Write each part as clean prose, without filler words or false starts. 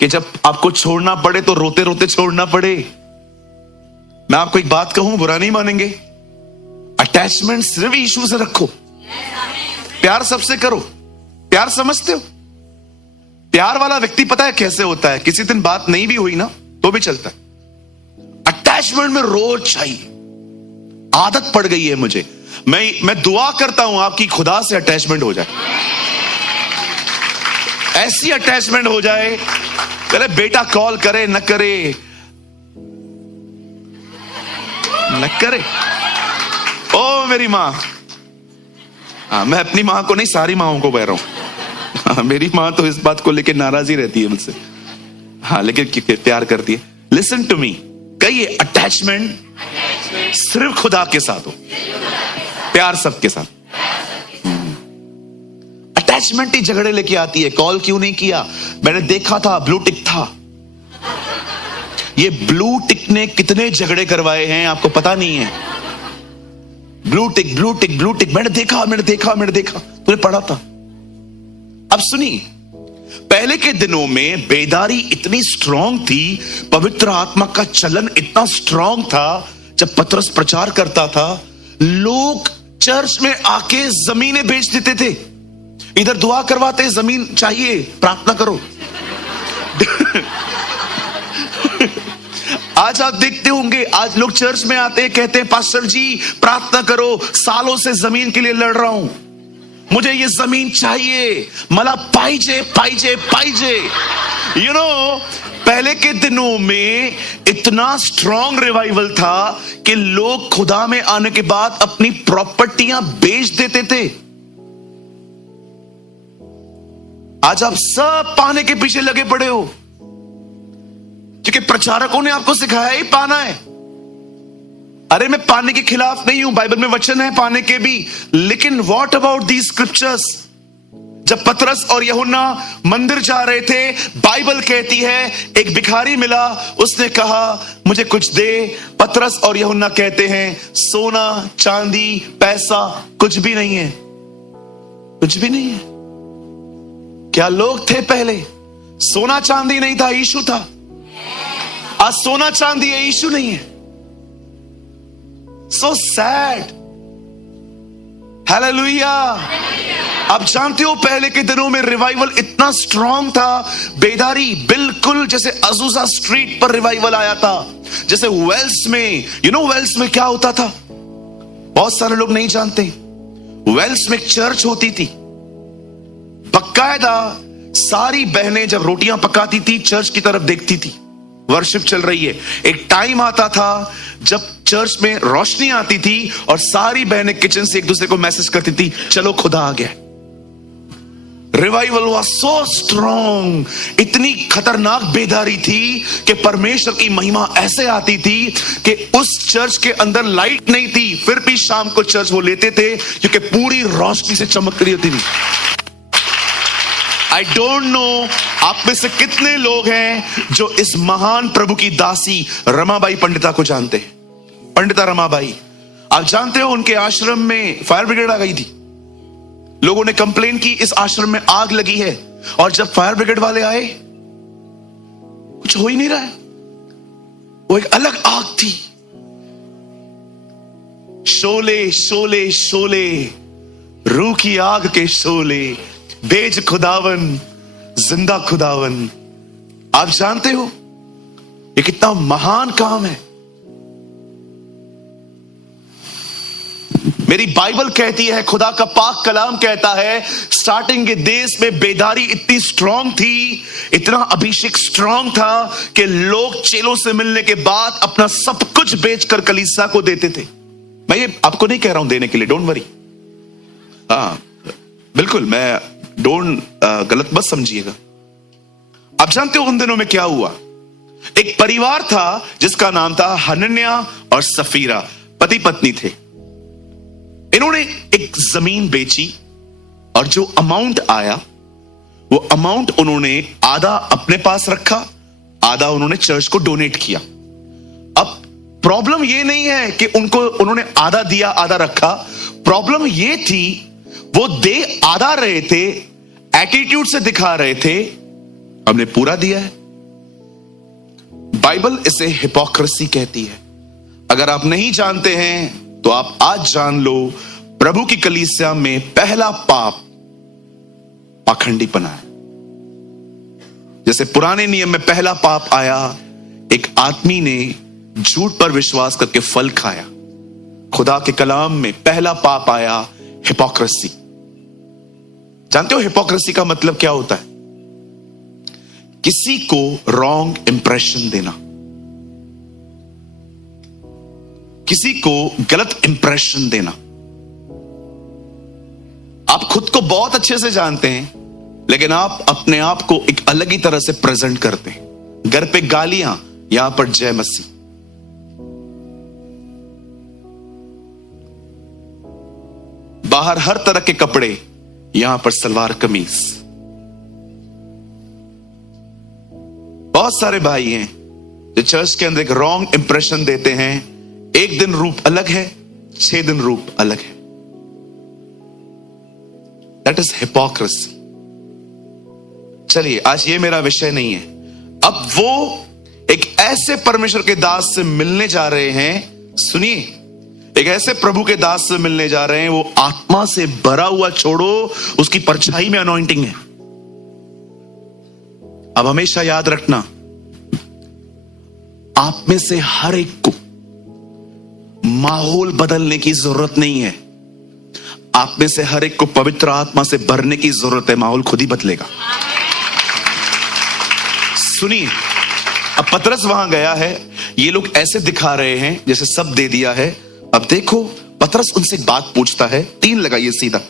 कि जब आपको छोड़ना पड़े तो रोते रोते छोड़ना पड़े। मैं आपको एक बात कहूं, बुरा नहीं मानेंगे, अटैचमेंट सिर्फ यीशु से रखो, प्यार सबसे करो। प्यार समझते हो? प्यार वाला व्यक्ति पता है कैसे होता है? किसी दिन बात नहीं भी हुई ना तो भी चलता है। अटैचमेंट में रोज चाहिए, आदत पड़ गई है मुझे। मैं दुआ करता हूं आपकी खुदा से अटैचमेंट हो जाए, ऐसी अटैचमेंट हो जाए, अरे बेटा कॉल करे न करे न करे। ओ मेरी मां, मैं अपनी मां को नहीं सारी माओं को कह रहा हूं। मेरी मां तो इस बात को लेकर नाराज ही रहती है मुझसे, लेकिन प्यार करती है। लिसन टू मी, कहिए अटैचमेंट सिर्फ खुदा के साथ हो, प्यार सबके साथ। अटैचमेंट ही झगड़े लेके आती है। कॉल क्यों नहीं किया? मैंने देखा था ब्लू टिक था। ये ब्लू टिक ने कितने झगड़े करवाए हैं आपको पता नहीं है। Blue tick blue tick blue tick, मैंने देखा, तूने पढ़ा था। अब सुनी, पहले के दिनों में बेदारी इतनी स्ट्रांग थी, पवित्र आत्मा का चलन इतना स्ट्रांग था, जब पतरस प्रचार करता था लोग चर्च में आके जमीनें बेच देते थे। इधर दुआ करवाते, जमीन चाहिए, प्रार्थना करो। आज आप देखते होंगे, आज लोग चर्च में आते हैं, कहते हैं पास्टर जी प्रार्थना करो, सालों से जमीन के लिए लड़ रहा हूं, मुझे ये जमीन चाहिए, मला पाइजे पाइजे पाइजे। यू नो, पहले के दिनों में इतना स्ट्रांग रिवाइवल था कि लोग खुदा में आने के बाद अपनी प्रॉपर्टियां बेच देते थे। आज आप सब पाने के पीछे लगे पड़े हो, क्योंकि प्रचारकों ने आपको सिखाया ही पाना है। अरे मैं पाने के खिलाफ नहीं हूं, बाइबल में वचन है पाने के भी, लेकिन व्हाट अबाउट दीज स्क्रिप्चर्स? जब पतरस और यूहन्ना मंदिर जा रहे थे, बाइबल कहती है एक भिखारी मिला, उसने कहा मुझे कुछ दे। पतरस और यूहन्ना कहते हैं सोना चांदी पैसा कुछ भी नहीं है, कुछ भी नहीं है। क्या लोग थे पहले? सोना चांदी नहीं था, यीशु था। आज सोना चांदी है, यीशु नहीं है। So sad. हालेलुया। आप जानते हो पहले के दिनों में रिवाइवल इतना स्ट्रांग था, बेदारी बिल्कुल जैसे अज़ूज़ा स्ट्रीट पर रिवाइवल आया था, जैसे वेल्स में। यू नो वेल्स में क्या होता था? बहुत सारे लोग नहीं जानते, वेल्स में एक चर्च होती थी, बकायदा सारी बहनें जब रोटियां पकाती थी चर्च की तरफ देखती थी, वर्शिप चल रही है। एक टाइम आता था जब चर्च में रोशनी आती थी और सारी बहनें किचन से एक दूसरे को मैसेज करती थी, चलो खुदा आ गया। रिवाइवल वाज सो स्ट्रांग, इतनी खतरनाक बेदारी थी कि परमेश्वर की महिमा ऐसे आती थी कि उस चर्च के अंदर लाइट नहीं थी, फिर भी शाम को चर्च वो लेते थे क्योंकि पूरी रोशनी से चमक रही होती थी। आई डोंट नो आप में से कितने लोग हैं जो इस महान प्रभु की दासी रमाबाई पंडिता को जानते हैं। पंडिता रमाबाई, आप जानते हो उनके आश्रम में फायर ब्रिगेड आ गई थी। लोगों ने कंप्लेन की इस आश्रम में आग लगी है, और जब फायर ब्रिगेड वाले आए कुछ हो ही नहीं रहा है। वो एक अलग आग थी। शोले शोले शोले, रूह की आग के शोले, बेज खुदावन जिंदा खुदावन। आप जानते हो ये कितना महान काम है। मेरी बाइबल कहती है, खुदा का पाक कलाम कहता है, स्टार्टिंग के देश में बेदारी इतनी स्ट्रांग थी, इतना अभिषेक स्ट्रांग था कि लोग चेलों से मिलने के बाद अपना सब कुछ बेचकर कलीसिया को देते थे। मैं ये आपको नहीं कह रहा हूं देने के लिए, डोंट वरी। बिल्कुल, मैं गलत मत समझिएगा। आप जानते हो उन दिनों में क्या हुआ? एक परिवार था जिसका नाम था हनन्या और सफीरा, पति पत्नी थे। इन्होंने एक जमीन बेची और जो अमाउंट आया वो अमाउंट उन्होंने आधा अपने पास रखा, आधा उन्होंने चर्च को डोनेट किया। अब प्रॉब्लम ये नहीं है कि उन्होंने आधा दिया आधा रखा, प्रॉब्लम ये थी वो दे आधा रहे थे, एटीट्यूड से दिखा रहे थे हमने पूरा दिया है, बाइबल इसे हिपोक्रेसी कहती है। अगर आप नहीं जानते हैं तो आप आज जान लो, प्रभु की कलीसिया में पहला पाप पाखंडीपना है। जैसे पुराने नियम में पहला पाप आया, एक आदमी ने झूठ पर विश्वास करके फल खाया। खुदा के कलाम में पहला पाप आया, हिपोक्रेसी। जानते हो हिपोक्रेसी का मतलब क्या होता है? किसी को रॉन्ग इंप्रेशन देना, किसी को गलत इंप्रेशन देना। आप खुद को बहुत अच्छे से जानते हैं, लेकिन आप अपने आप को एक अलग ही तरह से प्रेजेंट करते हैं। घर पे गालियां, यहां पर जय मसीह। बाहर हर तरह के कपड़े, यहां पर सलवार कमीज। बहुत सारे भाई हैं जो चर्च के अंदर एक रॉन्ग इंप्रेशन देते हैं। एक दिन रूप अलग है, 6 दिन रूप अलग है। That is hypocrisy. चलिए, आज ये मेरा विषय नहीं है। अब वो एक ऐसे परमेश्वर के दास से मिलने जा रहे हैं। सुनिए, एक ऐसे प्रभु के दास से मिलने जा रहे हैं, वो आत्मा से भरा हुआ, छोड़ो उसकी परछाई में अनॉइंटिंग है। अब हमेशा याद रखना, आप में से हर एक को माहौल बदलने की जरूरत नहीं है। आप में से हर एक को पवित्र आत्मा से भरने की जरूरत है। माहौल खुद ही बदलेगा। सुनिए, अब पतरस वहां गया है, ये लोग ऐसे दिखा रहे हैं जैसे सब दे दिया है। अब देखो, पतरस उनसे एक बात पूछता है। 3 लगाइए सीधा।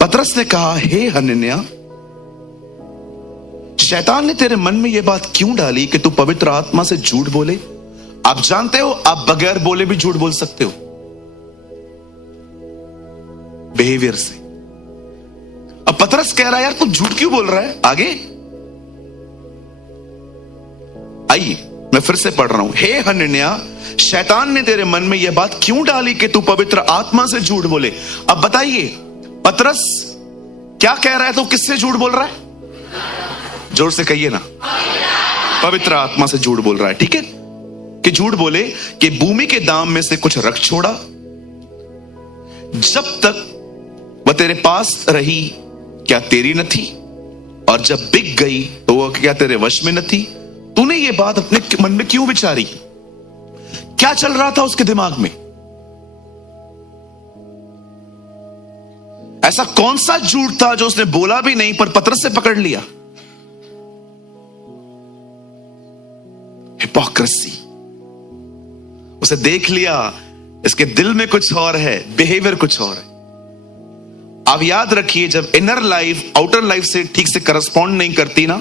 पतरस ने कहा, हे हनन्याह, शैतान ने तेरे मन में यह बात क्यों डाली कि तू पवित्र आत्मा से झूठ बोले? आप जानते हो, आप बगैर बोले भी झूठ बोल सकते हो, बिहेवियर से। अब पतरस कह रहा है, यार तू झूठ क्यों बोल रहा है? आगे आइए, मैं फिर से पढ़ रहा हूं। हे हनन्याह, शैतान ने तेरे मन में यह बात क्यों डाली कि तू पवित्र आत्मा से झूठ बोले? अब बताइए, पतरस क्या कह रहा है? तो किससे झूठ बोल रहा है? जोर से कहिए ना। पवित्र आत्मा से झूठ बोल रहा है। ठीक है, कि झूठ बोले कि भूमि के दाम में से कुछ रख छोड़ा, जब तक वह तेरे पास रही क्या तेरी न थी? और जब बिक गई तो वह क्या तेरे वश में न थी? तूने ये बात अपने मन में क्यों विचारी? क्या चल रहा था उसके दिमाग में? ऐसा कौन सा झूठ था जो उसने बोला भी नहीं पर पतरस से पकड़ लिया? हिपोक्रेसी। उसे देख लिया, इसके दिल में कुछ और है, बिहेवियर कुछ और है। आप याद रखिए, जब इनर लाइफ आउटर लाइफ से ठीक से करस्पॉन्ड नहीं करती ना,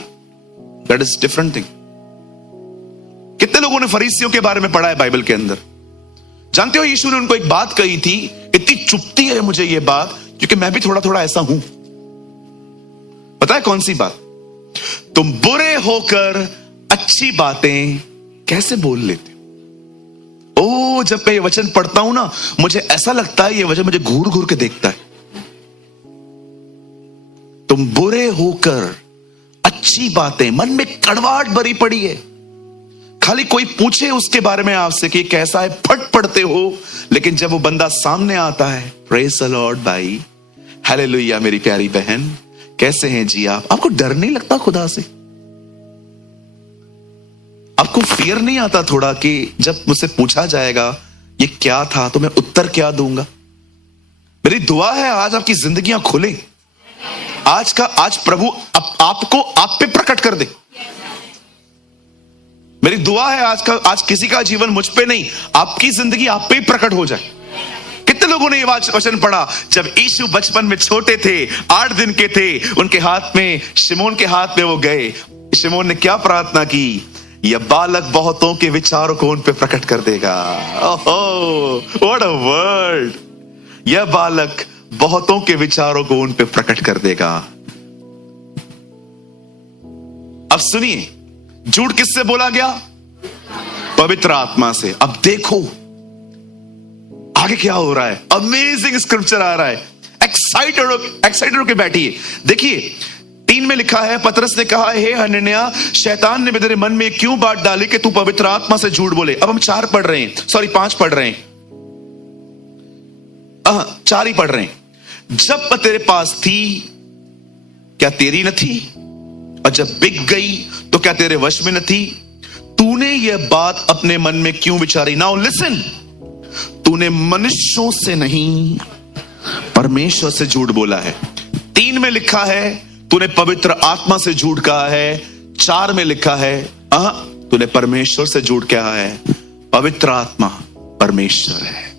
दैट इज डिफरेंट थिंग। कितने लोगों ने फरीसियों के बारे में पढ़ा है बाइबल के अंदर? जानते हो, यीशु ने उनको एक बात कही थी, इतनी चुभती है मुझे ये बात, क्योंकि मैं भी थोड़ा थोड़ा ऐसा हूं। पता है कौन सी बात? तुम बुरे होकर अच्छी बातें कैसे बोल लेते हो? ओ, जब मैं ये वचन पढ़ता हूं ना, मुझे ऐसा लगता है ये वचन मुझे घूर घूर के देखता है। तुम बुरे होकर अच्छी बातें, मन में कड़वाहट भरी पड़ी है। खाली कोई पूछे उसके बारे में आपसे कि कैसा है, फट पड़ते हो। लेकिन जब वो बंदा सामने आता है, प्रेज द लॉर्ड भाई, हालेलुया मेरी प्यारी बहन, कैसे हैं जी आप? आपको डर नहीं लगता खुदा से? आपको फियर नहीं आता थोड़ा कि जब मुझसे पूछा जाएगा ये क्या था तो मैं उत्तर क्या दूंगा? मेरी दुआ है आज आपकी जिंदगियां खुले। आज प्रभु आपको आप पे प्रकट कर दे। मेरी दुआ है आज किसी का जीवन मुझ पे नहीं, आपकी जिंदगी आप पे ही प्रकट हो जाए। कितने लोगों ने ये वचन पढ़ा? जब यीशु बचपन में छोटे थे, 8 दिन के थे, उनके हाथ में, शिमोन के हाथ में वो गए। शिमोन ने क्या प्रार्थना की? यह बालक बहुतों के विचारों को उन पे प्रकट कर देगा। ओहो, व्हाट अ वर्ड! यह बालक बहुतों के विचारों को उन पे प्रकट कर देगा। अब सुनिए, झूठ किससे बोला गया? पवित्र आत्मा से। अब देखो आगे क्या हो रहा है। अमेजिंग स्क्रिप्चर आ रहा है। एक्साइटेड होकर बैठी है। देखिए 3 में लिखा है, पतरस ने कहा, हे हनन्याह, शैतान ने मेरे मन में क्यों बात डाली कि तू पवित्र आत्मा से झूठ बोले। अब हम 5 पढ़ रहे हैं, 5 पढ़ रहे हैं, 4 ही पढ़ रहे हैं। जब तेरे पास थी क्या तेरी न थी, और जब बिक गई तो क्या तेरे वश में न थी। तूने यह बात अपने मन में क्यों विचारी। नाउ लिसन, तूने मनुष्यों से नहीं परमेश्वर से झूठ बोला है। 3 में लिखा है तूने पवित्र आत्मा से झूठ कहा है। 4 में लिखा है तूने परमेश्वर से झूठ कहा है। पवित्र आत्मा परमेश्वर है।